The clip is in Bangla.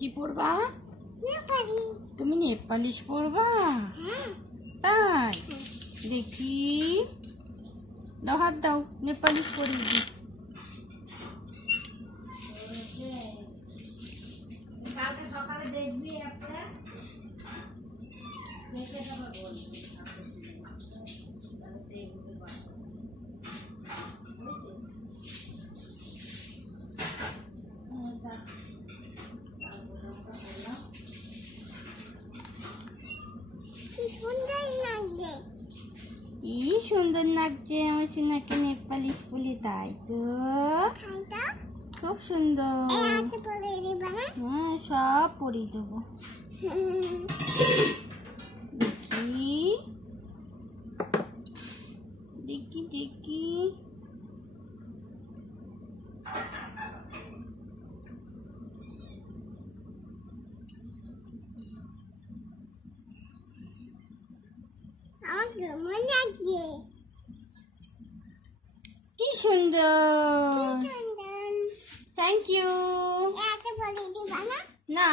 কি পরবা? নেপালি। তুমি নেল পালিশ পরবা? হ্যাঁ। তাই দেখি, দাও হাত দাও, নেল পালিশ পরিয়ে দিই। কালকে সকালে দেখবি একটা দেখে তারপর বলবি। কি সুন্দর লাগছে। কি সুন্দর লাগছে আমার সোনাকে নেল পালিশ পরলে, তাই তো খাইটা খুব সুন্দর। এই হাতে পরে দিবা না? হ্যাঁ, সব পরিয়ে দেবো। দেখি দেখি দেখি, আমার কেমন লাগছে? কি সুন্দর। কি সুন্দর। Thank you. এই হাতে পরে দিবা না? না।